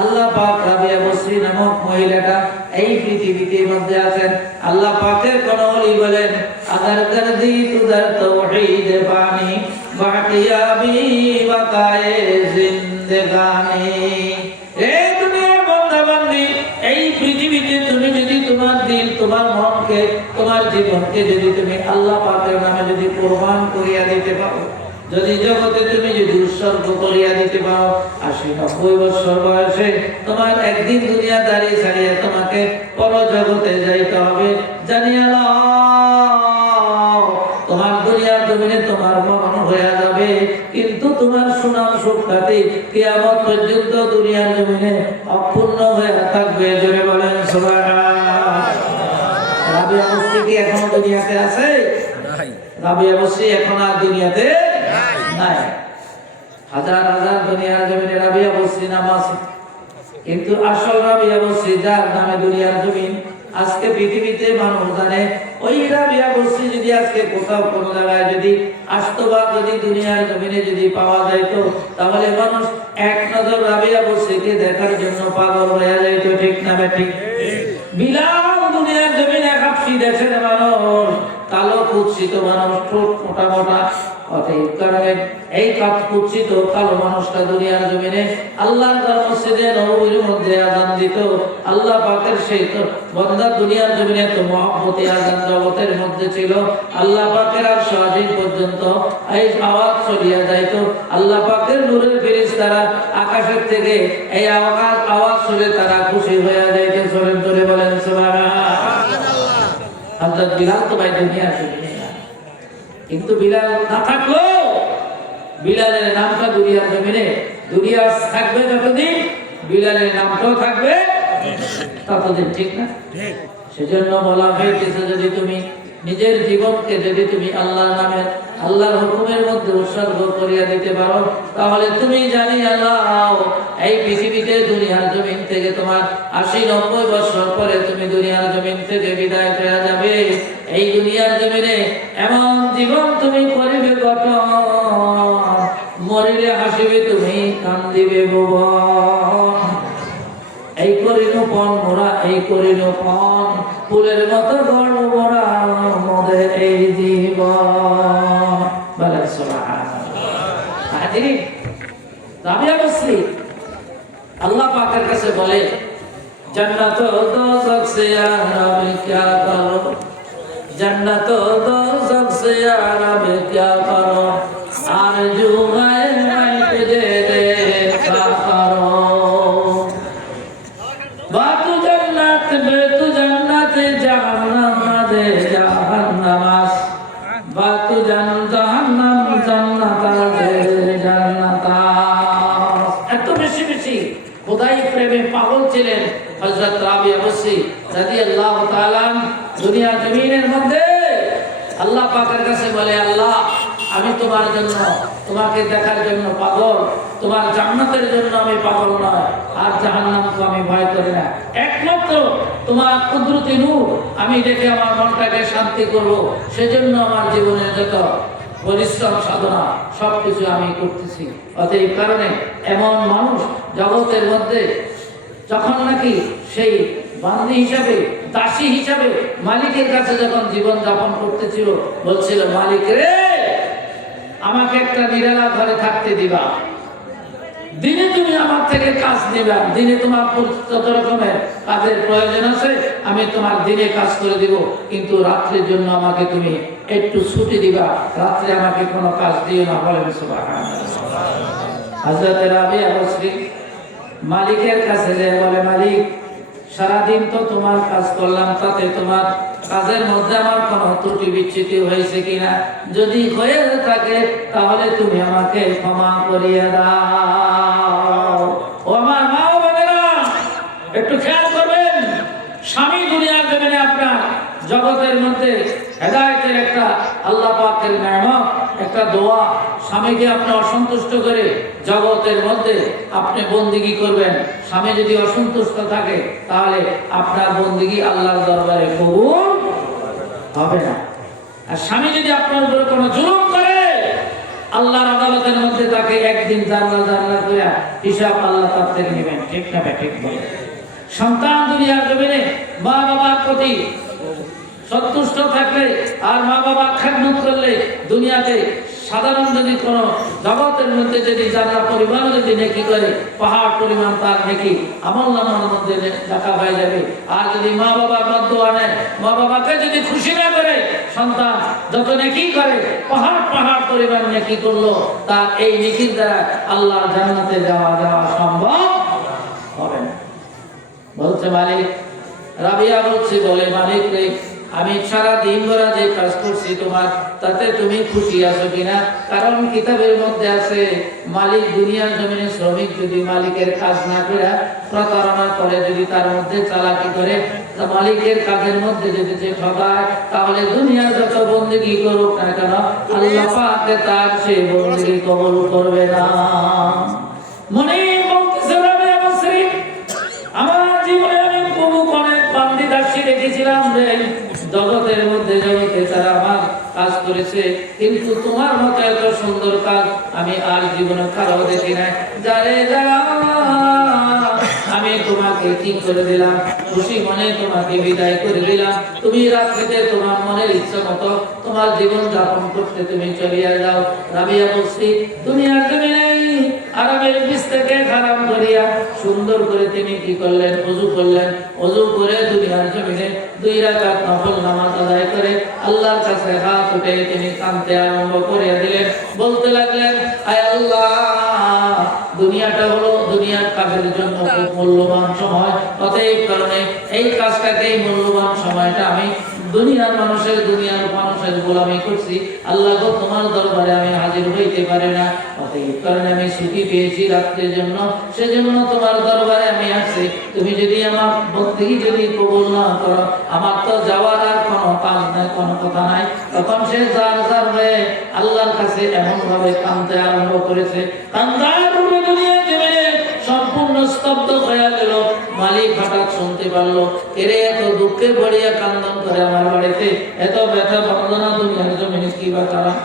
আল্লাহ পাক রাবিয়া বসরি নামক মহিলাটা এই পৃথিবীর মধ্যে আছেন। আল্লাহ পাকের কোন ওলি বলেন, আগার কর দি তুদার তাওহীদ বানি বাকিয়াবি বাকায়ে জিন্দেগানি। এই দুনিয়ার বান্দা বান্দি, এই পৃথিবীতে তুমি যদি তোমার দিল, তোমার মনকে, তোমার জীবনকে যদি তুমি আল্লাহ পাকের নামে যদি কুরবান করিয়া দিতে পারো, যদি জগতে তুমি যদি উৎসর্গ করিয়া দিতে পারো, 80-90 বছর বয়সে তোমার একদিন দুনিয়া দাঁড়িয়ে ছাড়িয়ে তোমাকে পরজগতে যাইতে হবে। জানিয়া নাও, তোমার দুনিয়ার জমিনে তোমার মরণ হয়ে যাবে, কিন্তু তোমার সুনাম সুখ্যাতি কিয়ামত পর্যন্ত দুনিয়ার জমিনে অপূর্ণ হয়ে থাকবে। জোরে বলেন সুবহানাল্লাহ। রাবিয়া বসরি কি এখনো দুনিয়াতে আছে? নাই। রাবিয়া বসরি এখন আর দুনিয়াতে নাই। হাজার হাজার দুনিয়ার জমিনে রাবিয়া বসরি নাম আছে, কিন্তু আসল রাবিয়া বসরি যার নামে দুনিয়ার জমিন আজকে পৃথিবীতে মানুষ জানে, ওই রাবিয়া বসরি যদি আজকে কোথাও কোনো জায়গায় যদি আসতো বা যদি দুনিয়ার জমিনে যদি পাওয়া যাইতো, তাহলে মানুষ এক নজর রাবিয়া বসরিকে দেখার জন্য পাগল হয়ে যাইতো। ঠিক না ঠিক? বিলাল দুনিয়ার জমিনে কাপসি দেশের মানুষ, কালো কুৎসিত মানুষ, ঠোঁট মোটা মোটা, অতএব কারণে এই কুৎসিত কালো মানুষটা দুনিয়ার জমিনে আল্লাহর মসজিদে নববীর মধ্যে আযান দিত। আল্লাহ পাকের সেই তো বান্দা দুনিয়ার জমিনে তো মহব্বতে আযান জগতের মধ্যে ছিল। আল্লাহ পাকের আর সারাদিন পর্যন্ত এই আওয়াজ ছড়িয়ে যাইতো। আল্লাহ পাকের নূরের ফেরেশতারা আকাশের থেকে এই আওয়াজ শুনে তারা খুশি হয়ে যাইতে। চলে বলেন সুবহানাল্লাহ। হযরত বিলাল তো ভাই দুনিয়ার জমিনে, কিন্তু বিলাল না থাকলো, বিলালের নামটা দুনিয়ার জমিনে দুনিয়া থাকবে যতদিন, বিলালের নামটাও থাকবে ততদিন। ঠিক না? সেজন্য বলা হয়েছে, যদি তুমি নিজের জীবনকে যদি তুমি আল্লাহর নামে আল্লাহর হুকুমের মধ্যে উৎসর্গ করিয়া দিতে পারো, তাহলে তুমি জানি আল্লাহ এই পৃথিবীতে দুনিয়ার জমিন থেকে তোমার 80-90 বছর পরে তুমি দুনিয়ার জমিন থেকে বিদায় হয়ে যাবে। এই দুনিয়ার জমিনে এমন জীবন তুমি করিবে গঠন, মরিলে হাসিবে তুমি, কান্দিবে ভুবন। এই করিনুপন মোরা, এই করিনুপন ফুলের মতো গর্ব মোরা, মোদের এই জীবন। বলেন সুবহানাল্লাহ। হাজিরিন, রাবিয়া বসরি আল্লাহ পাকের কাছে বলে, জান্নাত ও দোজখ সে আরাম क्या करो, जन्नत ও দোজখ সে আরাম क्या करो, आरज़ू है मैं तुझे देखा करो। बातु जन्नत बेतु जन्नत जहन्नम दे जहन्नमास, बातु जहन्नम जन्नत दे जन्नतास। এত বেশি বেশি খোদাই প্রেমে পাগল ছিলেন হযরত রাবিয়া বসরি রাদিয়াল্লাহু তাআলা। দুনিয়া জমিনের মধ্যে আল্লাহ পাকের কাছে বলে, আল্লাহ আমি তোমার জন্য, তোমাকে দেখার জন্য পাগল, তোমার জান্নাতের জন্য আমি পাগল নয়, আর জাহান্নামকে আমি ভয় করি না। একমাত্র তোমার কুদরতি নূর আমি দেখে আমার মনটাকে শান্তি করব, সেজন্য আমার জীবনের যত পরিশ্রম সাধনা সবকিছু আমি করতেছি। অতএব কারণে এমন মানুষ জগতের মধ্যে যখন নাকি সেই বান্দি হিসাবে, দাসী হিসাবে মালিকের কাছে যখন জীবন যাপন করতেছিল, বলছিল, মালিক রে আমাকে একটা নিরালা ঘরে থাকতে দিবা, দিনে তুমি আমার থেকে কাজ দিবা, দিনে তোমার যত রকমের কাজের প্রয়োজন আছে আমি তোমার দিনে কাজ করে দিব, কিন্তু রাত্রের জন্য আমাকে তুমি একটু ছুটি দিবা, রাত্রে আমাকে কোনো কাজ দিও না। বলেন সুবহানাল্লাহ। হযরত রাবিয়া বসরি মালিকের কাছে যে বলে, মালিক সারাদিন তো তোমার কাজ করলাম, তাতে তোমার কাজের মধ্যে আমার কোনো ত্রুটি বিচ্যুতি হয়েছে কিনা, যদি হয়ে থাকে তাহলে তুমি আমাকে ক্ষমা করিয়ে দাও। ও আমার মা ও বোনেরা, একটু খেয়াল করবেন, স্বামী দুনিয়ার জমিনে আপনার জগতের মধ্যে হেদায়েতের একটা আল্লাহ পাকের নেয়ামত, একটা দোয়া। স্বামীকে আপনি অসন্তুষ্ট করে জগতের মধ্যে আপনি বন্দিগি করবেন, স্বামী যদি অসন্তুষ্ট থাকে তাহলে আপনার বন্দিগি আল্লাহর দরবারে কবুল হবে না। আর স্বামী যদি আপনার উপরে কোনো জুলুম করে, আল্লাহর আদালতের মধ্যে তাকে একদিন জানলা জানলা করে হিসাব আল্লাহ তার থেকে নেবেন। ঠিক না ঠিক বলে? সন্তান দুনিয়ার জমিনে মা বাবার প্রতি সন্তুষ্ট থাকলে আর মা বাবা খেদমত করলে দুনিয়াতে সাধারণ যদি কোনো জগতের মধ্যে যদি যারা পরিমাণ যদি নেকি করে পাহাড় পরিমাণ তার নেকি আমলনামার মধ্যে দেখা হয়ে যাবে। আর যদি মা বাবার মধ্যে আনে, মা বাবাকে যদি খুশি না করে সন্তান যত নেকি করে পাহাড় পাহাড় পরিমাণ নেকি করলো, তার এই নেকির দ্বারা আল্লাহর জান্নাতে যাওয়া সম্ভব হবে না। বলছে মালিক, রাবিয়া বলছে বলে মালিক রে, আমি সারা দিন ভরা যে কাজ করছি তোমার, তাতে তুমি খুশি আছো কিনা? কারণ কিতাবের মধ্যে আছে মালিক দুনিয়ার জমিনে শ্রমিক যদি মালিকের কাজ না করে প্রতারণা করে, যদি তার মধ্যে চালাকি করে, মালিকের কাজের মধ্যে যদি সে ঠকায়, তাহলে দুনিয়ার যত বন্দেগী করুক না কেন আল্লাহ পাক তার সেই বন্দেগী কবুল করবে না। মনে বলতেছে রাবিয়া বসরি, আমার জীবনে আমি বহু অনেক বান্দি দাসী রেখেছিলাম রে, জগতের মধ্যে জগতে তারা আমার কাজ করেছে, কিন্তু তোমার মতো এত সুন্দর কাজ আমি আর জীবনে কারো দেখি নাই। যারে যারা আমি তোমাকে কি করে দিলাম, খুশি মনে তোমাকে বিদায় করে দিলাম। তুমি রাত্রিতে তোমার মনের ইচ্ছা মতো তোমার জীবন যাপন করতে তুমি চলিয়া যাও। রাবিয়া বলছি দুনিয়ার জমিনে আরামের বীজ থেকে হারাম করিয়া সুন্দর করে তিনি কি করলেন, ওযু করলেন। ওযু করে দুনিয়ার জমিনে 2 রাকাত নফল নামাজ আদায় করে আল্লাহর কাছে হাত উঠে তিনি কাঁদতে আরম্ভ করে দিলেন। বলতে লাগলেন, আয় আল্লাহ, দুনিয়াটা হলো দুনিয়ার কাজের জন্য খুব মূল্যবান সময়, অতএব কারণে এই কাজটাকে মূল্যবান সময়টা আমি দুনিয়ার মানুষের গোলামি করছি। আল্লাহ গো, তোমার দরবারে আমি হাজির হইতে পারি না, অতএব কারণে আমি ছুটি পেয়েছি রাত্রের জন্য, সেজন্য তোমার দরবারে আমি আসছি। তুমি যদি আমার বন্দেগী যদি কবুল না করো, আমার তো যাওয়ার আর কোনো কাজ নাই, কোনো কথা নাই। তখন সে জার জার হয়ে আল্লাহর কাছে এমন ভাবে কাঁদতে আরম্ভ করেছে, কান্দার দুনিয়া জমিনে সম্পূর্ণ স্তব্ধ হয়ে গেল। মালিক হঠাৎ শুনতে পারলো, এরে এত দুঃখে ভরিয়া কান্দন করে আমার বাড়িতে, এত ব্যথা বেদনা দুনিয়ার জমিনে কি বা কারণ?